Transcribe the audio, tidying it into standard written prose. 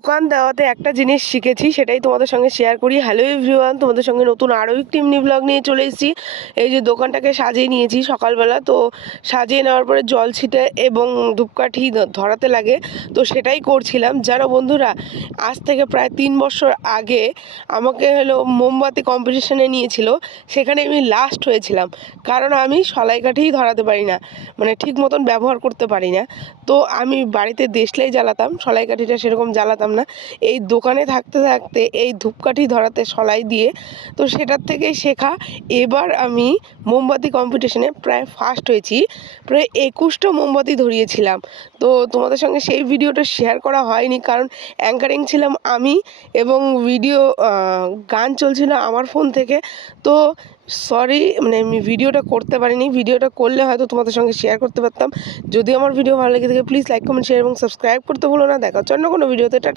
দোকান দেওয়াতে একটা জিনিস শিখেছি, সেটাই তোমাদের সঙ্গে শেয়ার করি। হ্যালো এভরিওয়ান, তোমাদের সঙ্গে নতুন আরও একটি মিনি ব্লগ নিয়ে চলে এসেছি। এই যে দোকানটাকে সাজিয়ে নিয়েছি সকালবেলা, তো সাজিয়ে নেওয়ার পরে জল ছিটে এবং ধূপকাঠি ধরাতে লাগে, তো সেটাই করছিলাম। জানো বন্ধুরা, আজ থেকে প্রায় 3 বছর আগে আমাকে মোমবাতি কম্পিটিশনে নিয়েছিল, সেখানে আমি লাস্ট হয়েছিলাম। কারণ আমি সলাইকাঠিই ধরাতে পারি না, মানে ঠিক মতন ব্যবহার করতে পারি না। তো আমি বাড়িতে দেশলাই জ্বালাতাম, সলাইকাঠিটা সেরকম জ্বালাতাম না। এই দোকানে থাকতে থাকতে এই ধূপকাঠি ধরাতে সলাই দিয়ে, তো সেটার থেকেই শেখা। এবার আমি মোমবাতি কম্পিটিশনে প্রায় ফার্স্ট হয়েছি, প্রায় 21টা মোমবাতি ধরিয়েছিলাম। তো তোমাদের সঙ্গে সেই ভিডিওটা শেয়ার করা হয়নি, কারণ অ্যাঙ্কারিং ছিলাম আমি এবং ভিডিও গান চলছিল আমার ফোন থেকে। তো সরি, মানে আমি ভিডিওটা করতে পারিনি। ভিডিওটা করলে হয়তো তোমাদের সঙ্গে শেয়ার করতে পারতাম। যদি আমার ভিডিও ভালো লেগে থাকে প্লিজ লাইক কমেন্ট শেয়ার এবং সাবস্ক্রাইব করতে ভুলো না। দেখা হচ্ছে অন্য কোনো ভিডিওতে। টাটা।